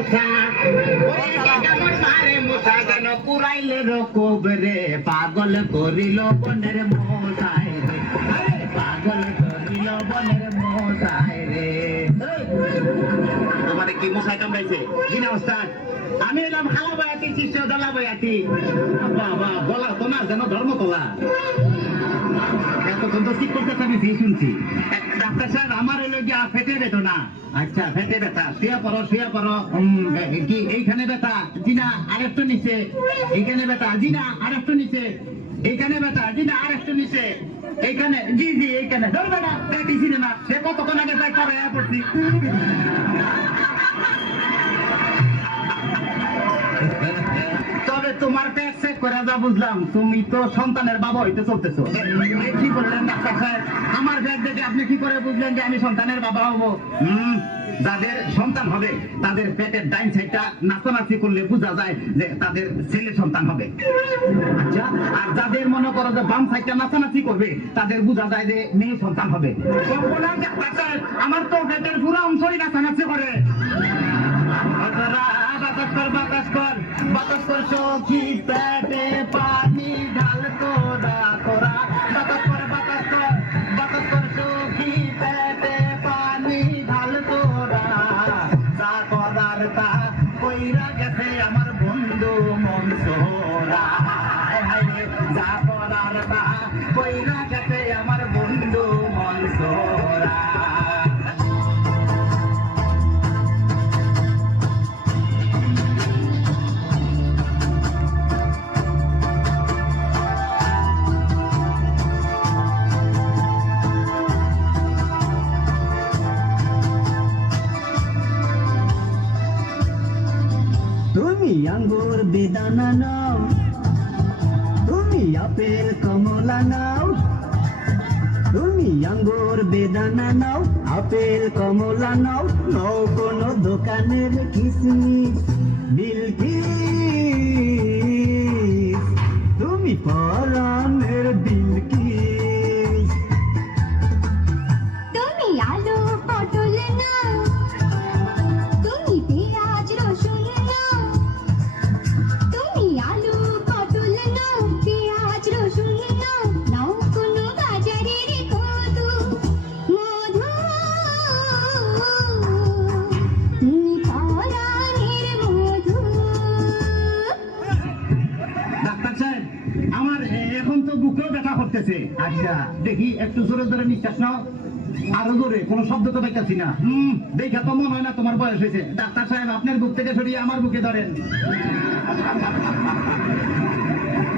মোসা যেমন মারে মোসা যেন পুরাইলে রকবরে পাগল করিল বনের মোসায় রে পাগল করিল বনের মোসায় রে। তোমারে কি মশাই কামড়াইছে? জি না ওস্তাদ, আমি এলাম খালা বয়াতি শিষ্য দলা বয়াতি। বাবা বলা তো না যেন ধর্ম তোলা এতক্ষণ তো ঠিক করতে আমি ফি শুনছি। ডাক্তার সাহেব আমার এলো গিয়া ফেটে বেদনা। আচ্ছা ফেটে ব্যথা, শুয়া পড়ো কি এইখানে ব্যথা? জি না আরেকটু নিচে। এইখানে ব্যথা? জি না আরেকটু নিচে। এইখানে ব্যথা? জি না আরেকটু নিচে। এইখানে? জি জি এইখানে। ধরবে না দেখেছি না সে কতক্ষণ আগে তাই করে পড়ছি। তবে তোমার পেট চেক করে যা বুঝলাম তুমি তো সন্তানের বাবা হইতে চলতেছো। কি বললেন ডাক্তার সাহেব? আমার পেট দেখে আপনি কি করে বুঝলেন যে আমি সন্তানের বাবা হবো? যাদের সন্তান হবে তাদের পেটের ডাইন সাইডটা নাচানাচি করলে বোঝা যায় যে তাদের ছেলে সন্তান হবে। আচ্ছা, আর যাদের মনে করো যে বাম সাইডটা নাচানাচি করবে তাদের বোঝা যায় যে মেয়ে সন্তান হবে। ডাক্তার সাহেব আমার তো পেটের পুরো অংশই নাচানাচি করে। বাতাস কর চোখি পেটে পানি ঢাল তোরা তোরা বাতাস কর চোখি পেটে পানি ঢাল তোরা যা করার তা কইরা গেছে আমার বন্ধু মনসুরা যা করার তা কইরা গেছে আমার বন্ধু মনসুরা। তুমি আঙ্গুর বেদানা নাও, তুমি আপেল কমলা নাও, তুমি আঙ্গুর বেদানা নাও, আপেল কমলা নাও, নাও কোনো দোকানের কিসমিস বিলকিস, তুমি পরাণের বিলকিস। তুমি আলু পটল নাও, তুমি পেঁয়াজ রসুন নাও, তুমি আলু পটল নাও, পেঁয়াজ রসুন নাও, নাও কোনো বাজারের কদু মধু, তুমি পরাণের মধু। ডাক্তার সাহেব আমার এখন তো বুকেও ব্যথা করতেছে। আচ্ছা দেখি একটু জোরে জোরে নিঃশ্বাস নাও, আরো জোরে। কোনো শব্দ তো পাইতেছি না। দেখা তো মনে হয় না তোমার বয়স হয়েছে। ডাক্তার সাহেব আপনার বুক থেকে সরিয়ে আমার বুকে ধরেন।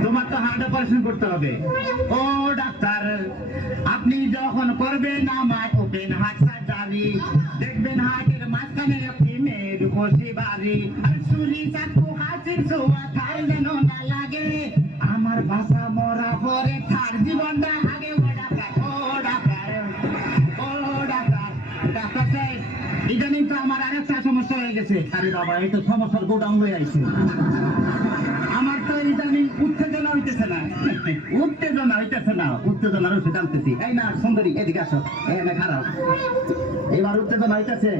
তোমার তো হার্ট অপারেশন করতে হবে। ও ডাক্তার, আপনি যখন করবেন আমার ওপেন হার্ট সার্জারি দেখবেন হার্টের মাঝখানে একটি মেয়ের বসি বাড়ি আর ছুরি চাকু হাসির ছোঁয়া ঠাই যেন না লাগে আমার বাসা মরা পরে তার জীবনটা আগে। ও ডাক্তার, ও ডাক্তার, ও ডাক্তার। ডাক্তার সাহেব ইদানিং তো আমার আরেকটা সমস্যা হয়ে গেছে। আরে বাবা এই তো সমস্যার গোডাউন হয়ে আইছে। আমার তো ইদানিং উত্তেজনা হইতেছে না, উত্তেজনার ওষুধ আনতেছি। এই না সুন্দরী এদিকে আসো, এখানে খারাপ। এবার উত্তেজনা হইতেছে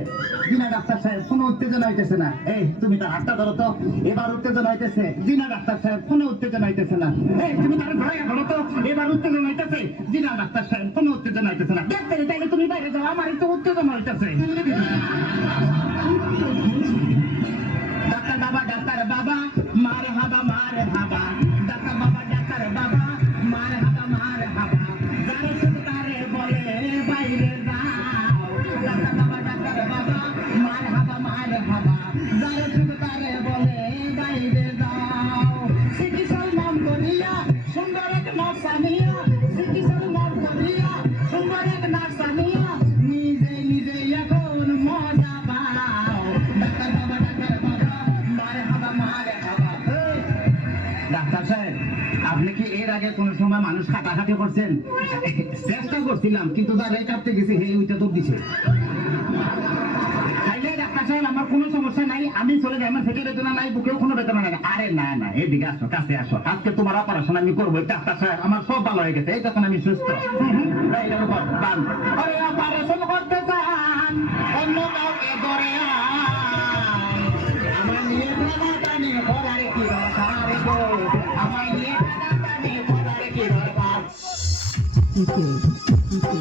জি না ডাক্তার সাহেব? কোনো উত্তেজনা হইতেছে না। এই তুমি তার হাতটা ধরো তো। এবার উত্তেজনা হইতেছে জি না ডাক্তার সাহেব? কোনো উত্তেজনা হইতেছে না। এই তুমি তার ধরে ধরো তো। এবার উত্তেজনা হইতেছে জি না ডাক্তার সাহেব? কোনো উত্তেজনা হইতেছে না। দেখতে তাইলে তুমি বাইরে যাও, আমার একটু উত্তেজনা হইতেছে। ডাক্তার বাবা, ডাক্তার বাবা, মার হাবা মার হাবা, ডাক্তার বাবা, ডাক্তার বাবা, মার হাবা মার হাবা, যারে শুধু তারে বলে বাইরে যাও। ডাক্তার বাবা, ডাক্তার বাবা, মার হাবা মার হাবা, যারে শুধু তারে বলে বাইরে যাও। চিকিৎসার নাম করিয়া সুন্দর এক নার্সানিয়া, চিকিৎসার নাম করিয়া সুন্দর এক নার্সানিয়া, নিজে নিজে এখন মজা পাও। ডাক্তার বাবা, ডাক্তার বাবা, ডাক্তার সাহেব আপনি কি এর আগে কোন সময় মানুষ কাটাকাটি করছেন? চেষ্টা করছিলাম কিন্তু যারা কাটতে গেছে হে ওইটা তো দিছে। ডাক্তার সাহেব আমার কোনো সমস্যা নাই, আমি চলে যাই, আমার পেটে বেদনা নাই, বুকেও কোনো বেদনা নাই। আরে না না এদিকে আসো, কাছে আসো, আজকে তোমার অপারেশন আমি করবো। ডাক্তার সাহেব আমার সব ভালো হয়ে গেছে, এই তখন আমি সুস্থ। অপারেশন করতে চান অন্য কাউকে ধরে চিকে চিকে